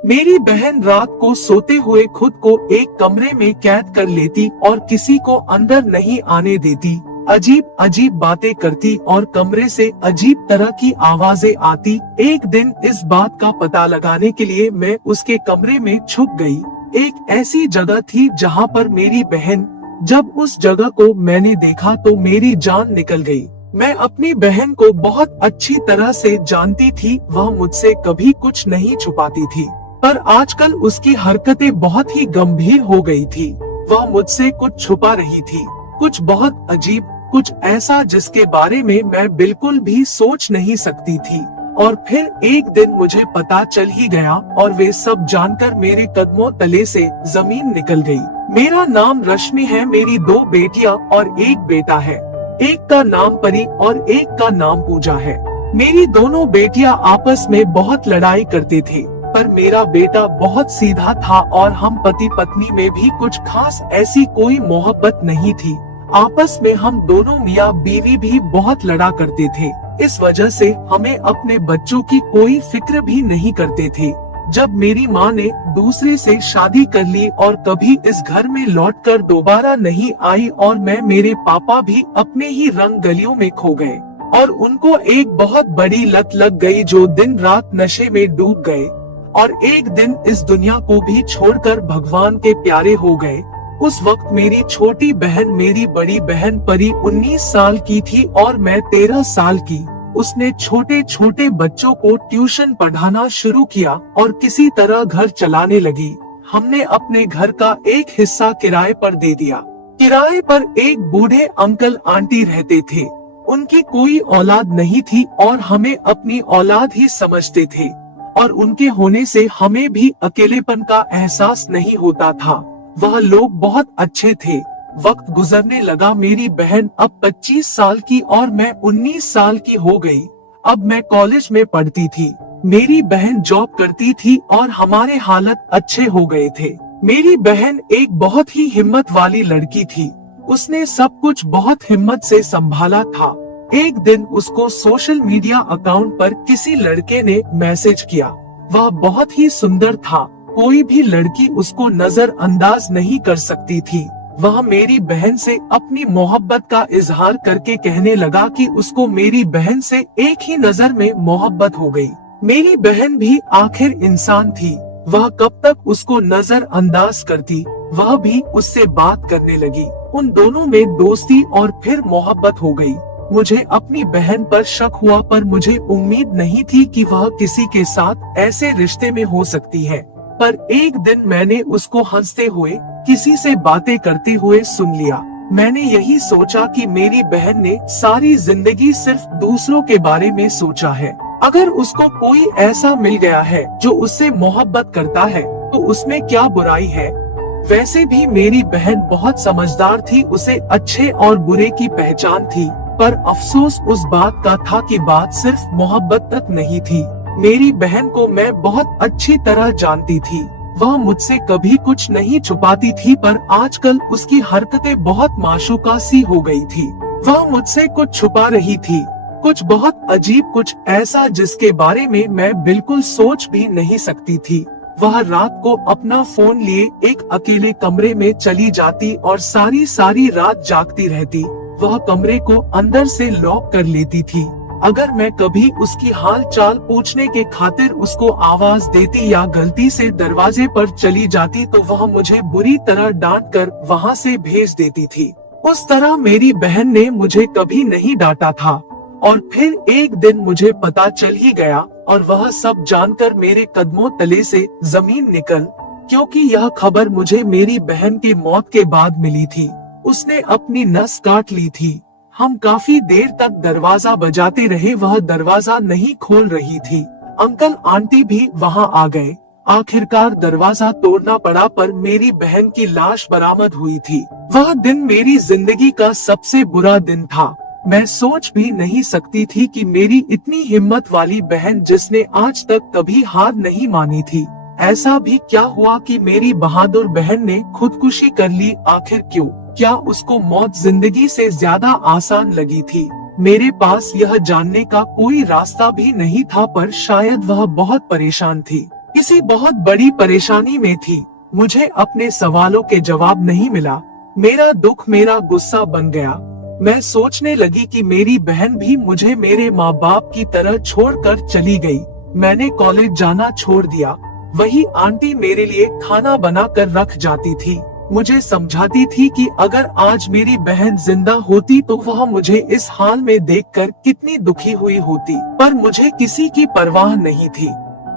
मेरी बहन रात को सोते हुए खुद को एक कमरे में कैद कर लेती और किसी को अंदर नहीं आने देती। अजीब अजीब बातें करती और कमरे से अजीब तरह की आवाजें आती। एक दिन इस बात का पता लगाने के लिए मैं उसके कमरे में छुप गई। एक ऐसी जगह थी जहाँ पर मेरी बहन, जब उस जगह को मैंने देखा तो मेरी जान निकल गई। मैं अपनी बहन को बहुत अच्छी तरह से जानती थी, वह मुझसे कभी कुछ नहीं छुपाती थी, पर आजकल उसकी हरकतें बहुत ही गंभीर हो गई थी। वह मुझसे कुछ छुपा रही थी, कुछ बहुत अजीब, कुछ ऐसा जिसके बारे में मैं बिल्कुल भी सोच नहीं सकती थी। और फिर एक दिन मुझे पता चल ही गया और वे सब जानकर मेरे कदमों तले से जमीन निकल गई। मेरा नाम रश्मि है, मेरी 2 बेटियां और 1 बेटा है। एक का नाम परी और एक का नाम पूजा है। मेरी दोनों बेटियां आपस में बहुत लड़ाई करते थे, पर मेरा बेटा बहुत सीधा था और हम पति पत्नी में भी कुछ खास ऐसी कोई मोहब्बत नहीं थी। आपस में हम दोनों मियाँ बीवी भी बहुत लड़ा करते थे। इस वजह से हमें अपने बच्चों की कोई फिक्र भी नहीं करते थे। जब मेरी माँ ने दूसरे से शादी कर ली और कभी इस घर में लौटकर दोबारा नहीं आई और मेरे पापा भी अपने ही रंग गलियों में खो गए और उनको एक बहुत बड़ी लत लग गई, जो दिन रात नशे में डूब गए और एक दिन इस दुनिया को भी छोड़कर भगवान के प्यारे हो गए। उस वक्त मेरी छोटी बहन, मेरी बड़ी बहन परी 19 साल की थी और मैं 13 साल की। उसने छोटे छोटे बच्चों को ट्यूशन पढ़ाना शुरू किया और किसी तरह घर चलाने लगी। हमने अपने घर का एक हिस्सा किराए पर दे दिया। किराए पर एक बूढ़े अंकल आंटी रहते थे। उनकी कोई औलाद नहीं थी और हमें अपनी औलाद ही समझते थे और उनके होने से हमें भी अकेलेपन का एहसास नहीं होता था। वह लोग बहुत अच्छे थे। वक्त गुजरने लगा, मेरी बहन अब 25 साल की और मैं 19 साल की हो गई। अब मैं कॉलेज में पढ़ती थी, मेरी बहन जॉब करती थी और हमारे हालत अच्छे हो गए थे। मेरी बहन एक बहुत ही हिम्मत वाली लड़की थी। उसने सब कुछ बहुत हिम्मत से संभाला था। एक दिन उसको सोशल मीडिया अकाउंट पर किसी लड़के ने मैसेज किया। वह बहुत ही सुंदर था, कोई भी लड़की उसको नजरअंदाज नहीं कर सकती थी। वह मेरी बहन से अपनी मोहब्बत का इजहार करके कहने लगा कि उसको मेरी बहन से एक ही नजर में मोहब्बत हो गई। मेरी बहन भी आखिर इंसान थी, वह कब तक उसको नजरअंदाज करती। वह भी उससे बात करने लगी। उन दोनों में दोस्ती और फिर मोहब्बत हो गई। मुझे अपनी बहन पर शक हुआ, पर मुझे उम्मीद नहीं थी कि वह किसी के साथ ऐसे रिश्ते में हो सकती है। पर एक दिन मैंने उसको हंसते हुए, किसी से बातें करते हुए सुन लिया। मैंने यही सोचा कि मेरी बहन ने सारी जिंदगी सिर्फ दूसरों के बारे में सोचा है। अगर उसको कोई ऐसा मिल गया है जो उससे मोहब्बत करता है तो उसमें क्या बुराई है। वैसे भी मेरी बहन बहुत समझदार थी, उसे अच्छे और बुरे की पहचान थी। पर अफसोस उस बात का था कि बात सिर्फ मोहब्बत तक नहीं थी। मेरी बहन को मैं बहुत अच्छी तरह जानती थी। वह मुझसे कभी कुछ नहीं छुपाती थी, पर आजकल उसकी हरकतें बहुत माशूका सी हो गई थी। वह मुझसे कुछ छुपा रही थी, कुछ बहुत अजीब, कुछ ऐसा जिसके बारे में मैं बिल्कुल सोच भी नहीं सकती थी। वह रात को अपना फोन लिए एक अकेले कमरे में चली जाती और सारी रात जागती रहती। वह कमरे को अंदर से लॉक कर लेती थी। अगर मैं कभी उसकी हाल चाल पूछने के खातिर उसको आवाज देती या गलती से दरवाजे पर चली जाती तो वह मुझे बुरी तरह डांट कर वहाँ से भेज देती थी। उस तरह मेरी बहन ने मुझे कभी नहीं डांटा था। और फिर एक दिन मुझे पता चल ही गया और वह सब जानकर मेरे कदमों तले से जमीन निकल, क्योंकि यह खबर मुझे मेरी बहन की मौत के बाद मिली थी। उसने अपनी नस काट ली थी। हम काफी देर तक दरवाजा बजाते रहे, वह दरवाजा नहीं खोल रही थी। अंकल आंटी भी वहां आ गए। आखिरकार दरवाजा तोड़ना पड़ा, पर मेरी बहन की लाश बरामद हुई थी। वह दिन मेरी जिंदगी का सबसे बुरा दिन था। मैं सोच भी नहीं सकती थी कि मेरी इतनी हिम्मत वाली बहन, जिसने आज तक कभी हार नहीं मानी थी, ऐसा भी क्या हुआ कि मेरी बहादुर बहन ने खुदकुशी कर ली। आखिर क्यों? क्या उसको मौत जिंदगी से ज्यादा आसान लगी थी? मेरे पास यह जानने का कोई रास्ता भी नहीं था, पर शायद वह बहुत परेशान थी। किसी बहुत बड़ी परेशानी में थी। मुझे अपने सवालों के जवाब नहीं मिला। मेरा दुख मेरा गुस्सा बन गया। मैं सोचने लगी कि मेरी बहन भी मुझे मेरे माँ बाप की तरह छोड़कर चली गई। मैंने कॉलेज जाना छोड़ दिया। वही आंटी मेरे लिए खाना बना कर रख जाती थी। मुझे समझाती थी कि अगर आज मेरी बहन जिंदा होती तो वह मुझे इस हाल में देखकर कितनी दुखी हुई होती, पर मुझे किसी की परवाह नहीं थी।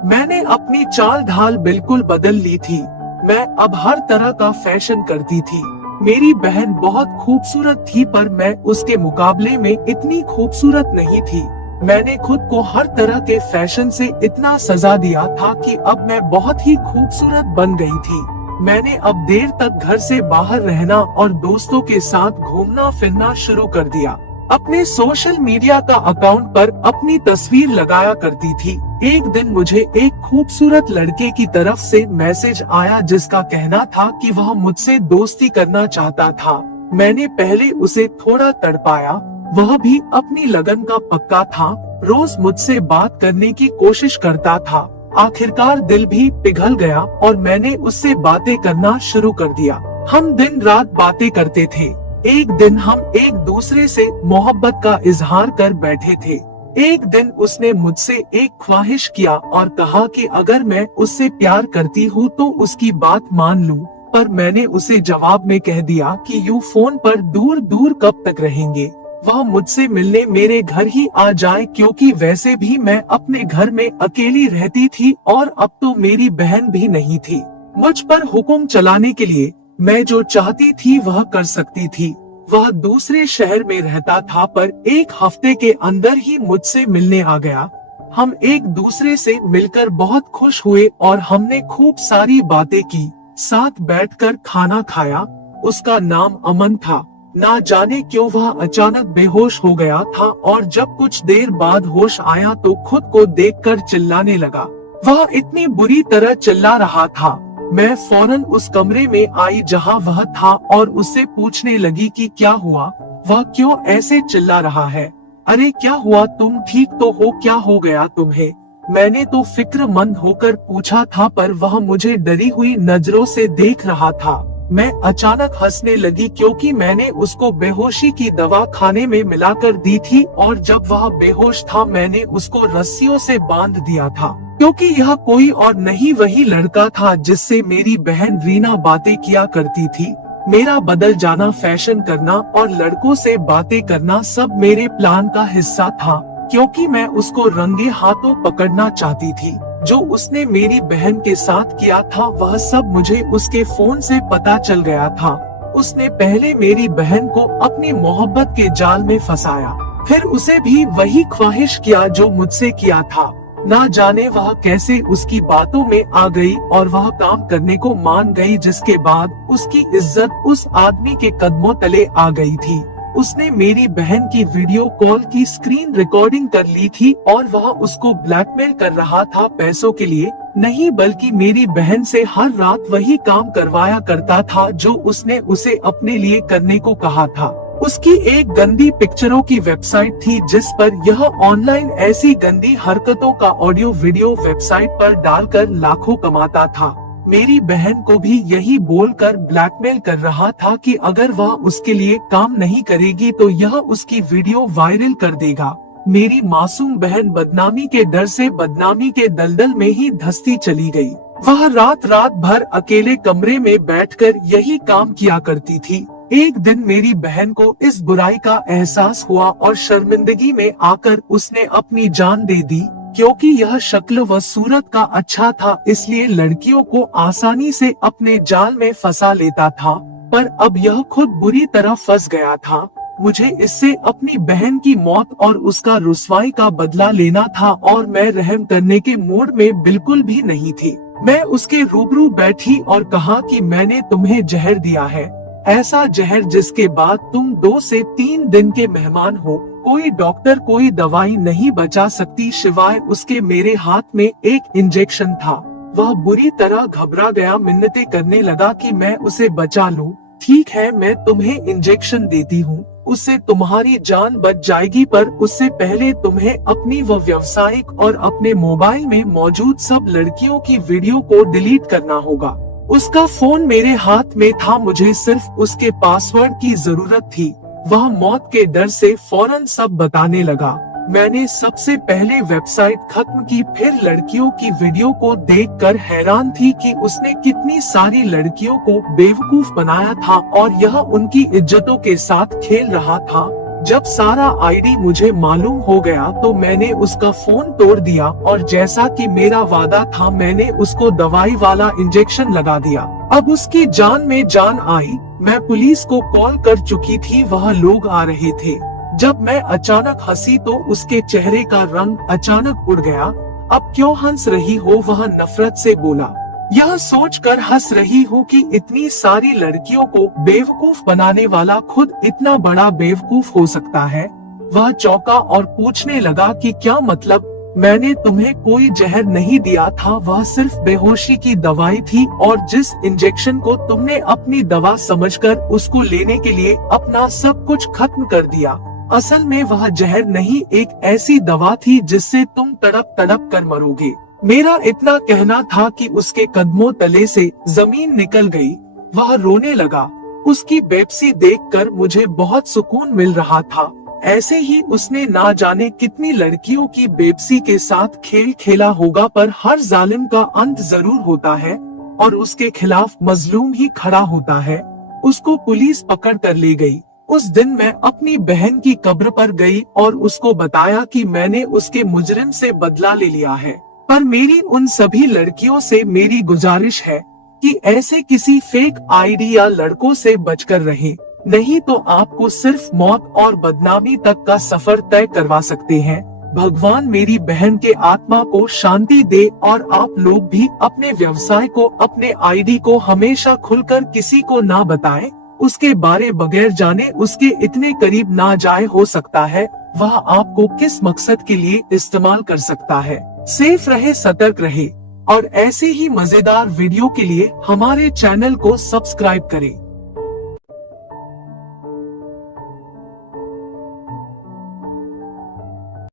मैंने अपनी चाल ढाल बिल्कुल बदल ली थी। मैं अब हर तरह का फैशन करती थी। मेरी बहन बहुत खूबसूरत थी, पर मैं उसके मुकाबले में इतनी खूबसूरत नहीं थी। मैंने खुद को हर तरह के फैशन से इतना सजा दिया था कि अब मैं बहुत ही खूबसूरत बन गई थी। मैंने अब देर तक घर से बाहर रहना और दोस्तों के साथ घूमना फिरना शुरू कर दिया। अपने सोशल मीडिया का अकाउंट पर अपनी तस्वीर लगाया करती थी। एक दिन मुझे एक खूबसूरत लड़के की तरफ से मैसेज आया जिसका कहना था कि वह मुझसे दोस्ती करना चाहता था। मैंने पहले उसे थोड़ा तड़पाया। वह भी अपनी लगन का पक्का था। रोज मुझसे बात करने की कोशिश करता था। आखिरकार दिल भी पिघल गया और मैंने उससे बातें करना शुरू कर दिया। हम दिन रात बातें करते थे। एक दिन हम एक दूसरे से मोहब्बत का इजहार कर बैठे थे। एक दिन उसने मुझसे एक ख्वाहिश किया और कहा कि अगर मैं उससे प्यार करती हूँ तो उसकी बात मान लूँ। पर मैंने उसे जवाब में कह दिया कि यूं फोन पर दूर दूर कब तक रहेंगे। वह मुझसे मिलने मेरे घर ही आ जाए, क्योंकि वैसे भी मैं अपने घर में अकेली रहती थी और अब तो मेरी बहन भी नहीं थी। मुझ पर हुक्म चलाने के लिए मैं जो चाहती थी वह कर सकती थी। वह दूसरे शहर में रहता था, पर एक हफ्ते के अंदर ही मुझसे मिलने आ गया। हम एक दूसरे से मिलकर बहुत खुश हुए और हमने खूब सारी बातें की। साथ बैठकर खाना खाया। उसका नाम अमन था। ना जाने क्यों वह अचानक बेहोश हो गया था और जब कुछ देर बाद होश आया तो खुद को देखकर चिल्लाने लगा। वह इतनी बुरी तरह चिल्ला रहा था। मैं फौरन उस कमरे में आई जहां वह था और उससे पूछने लगी कि क्या हुआ, वह क्यों ऐसे चिल्ला रहा है। अरे क्या हुआ, तुम ठीक तो हो, क्या हो गया तुम्हें? मैंने तो फिक्रमंद होकर पूछा था, पर वह मुझे डरी हुई नजरों से देख रहा था। मैं अचानक हंसने लगी क्योंकि मैंने उसको बेहोशी की दवा खाने में मिलाकर दी थी और जब वह बेहोश था मैंने उसको रस्सियों से बांध दिया था, क्योंकि यह कोई और नहीं वही लड़का था जिससे मेरी बहन रीना बातें किया करती थी। मेरा बदल जाना, फैशन करना और लड़कों से बातें करना सब मेरे प्लान का हिस्सा था, क्योंकि मैं उसको रंगे हाथों पकड़ना चाहती थी। जो उसने मेरी बहन के साथ किया था वह सब मुझे उसके फोन से पता चल गया था। उसने पहले मेरी बहन को अपनी मोहब्बत के जाल में फंसाया, फिर उसे भी वही ख्वाहिश किया जो मुझसे किया था। ना जाने वह कैसे उसकी बातों में आ गई और वह काम करने को मान गई, जिसके बाद उसकी इज्जत उस आदमी के कदमों तले आ गई थी। उसने मेरी बहन की वीडियो कॉल की स्क्रीन रिकॉर्डिंग कर ली थी और वह उसको ब्लैकमेल कर रहा था, पैसों के लिए नहीं बल्कि मेरी बहन से हर रात वही काम करवाया करता था जो उसने उसे अपने लिए करने को कहा था। उसकी एक गंदी पिक्चरों की वेबसाइट थी जिस पर यह ऑनलाइन ऐसी गंदी हरकतों का ऑडियो वीडियो वेबसाइट पर डालकर लाखों कमाता था। मेरी बहन को भी यही बोलकर ब्लैकमेल कर रहा था कि अगर वह उसके लिए काम नहीं करेगी तो यह उसकी वीडियो वायरल कर देगा। मेरी मासूम बहन बदनामी के डर से बदनामी के दलदल में ही धंसती चली गई। वह रात रात भर अकेले कमरे में बैठकर यही काम किया करती थी। एक दिन मेरी बहन को इस बुराई का एहसास हुआ और शर्मिंदगी में आकर उसने अपनी जान दे दी। क्योंकि यह शक्ल व सूरत का अच्छा था इसलिए लड़कियों को आसानी से अपने जाल में फंसा लेता था, पर अब यह खुद बुरी तरह फंस गया था। मुझे इससे अपनी बहन की मौत और उसका रुसवाई का बदला लेना था और मैं रहम करने के मूड में बिल्कुल भी नहीं थी। मैं उसके रूबरू बैठी और कहा कि मैंने तुम्हें जहर दिया है, ऐसा जहर जिसके बाद तुम 2 से 3 दिन के मेहमान हो। कोई डॉक्टर कोई दवाई नहीं बचा सकती सिवाय उसके। मेरे हाथ में एक इंजेक्शन था। वह बुरी तरह घबरा गया, मिन्नतें करने लगा कि मैं उसे बचा लूं। ठीक है, मैं तुम्हें इंजेक्शन देती हूँ। उससे तुम्हारी जान बच जाएगी, पर उससे पहले तुम्हें अपनी व व्यावसायिक और अपने मोबाइल में मौजूद सब लड़कियों की वीडियो को डिलीट करना होगा। उसका फोन मेरे हाथ में था, मुझे सिर्फ उसके पासवर्ड की जरूरत थी। वह मौत के डर से फौरन सब बताने लगा। मैंने सबसे पहले वेबसाइट खत्म की, फिर लड़कियों की वीडियो को देखकर हैरान थी कि उसने कितनी सारी लड़कियों को बेवकूफ बनाया था और यह उनकी इज्जतों के साथ खेल रहा था। जब सारा आईडी मुझे मालूम हो गया तो मैंने उसका फोन तोड़ दिया और जैसा कि मेरा वादा था मैंने उसको दवाई वाला इंजेक्शन लगा दिया। अब उसकी जान में जान आई। मैं पुलिस को कॉल कर चुकी थी, वह लोग आ रहे थे। जब मैं अचानक हंसी तो उसके चेहरे का रंग अचानक उड़ गया। अब क्यों हंस रही हो, वह नफरत से बोला। यह सोचकर हंस रही हूँ कि इतनी सारी लड़कियों को बेवकूफ बनाने वाला खुद इतना बड़ा बेवकूफ हो सकता है। वह चौंका और पूछने लगा कि क्या मतलब? मैंने तुम्हें कोई जहर नहीं दिया था, वह सिर्फ बेहोशी की दवाई थी और जिस इंजेक्शन को तुमने अपनी दवा समझकर उसको लेने के लिए अपना सब कुछ खत्म कर दिया। असल में वह जहर नहीं, एक ऐसी दवा थी जिससे तुम तड़प तड़प कर मरोगे। मेरा इतना कहना था कि उसके कदमों तले से जमीन निकल गई। वह रोने लगा। उसकी बेपसी देखकर मुझे बहुत सुकून मिल रहा था। ऐसे ही उसने ना जाने कितनी लड़कियों की बेपसी के साथ खेल खेला होगा, पर हर जालिम का अंत जरूर होता है और उसके खिलाफ मजलूम ही खड़ा होता है। उसको पुलिस पकड़ कर ले गई। उस दिन मैं अपनी बहन की कब्र पर गई और उसको बताया कि मैंने उसके मुजरिम से बदला ले लिया है। पर मेरी उन सभी लड़कियों से मेरी गुजारिश है कि ऐसे किसी फेक आईडी या लड़कों से बचकर रहें, नहीं तो आपको सिर्फ मौत और बदनामी तक का सफर तय करवा सकते हैं। भगवान मेरी बहन के आत्मा को शांति दे और आप लोग भी अपने व्यवसाय को, अपने आईडी को हमेशा खुलकर किसी को ना बताएं। उसके बारे बगैर जाने उसके इतने करीब ना जाए, हो सकता है वह आपको किस मकसद के लिए इस्तेमाल कर सकता है। सेफ रहे, सतर्क रहे और ऐसे ही मजेदार वीडियो के लिए हमारे चैनल को सब्सक्राइब करें।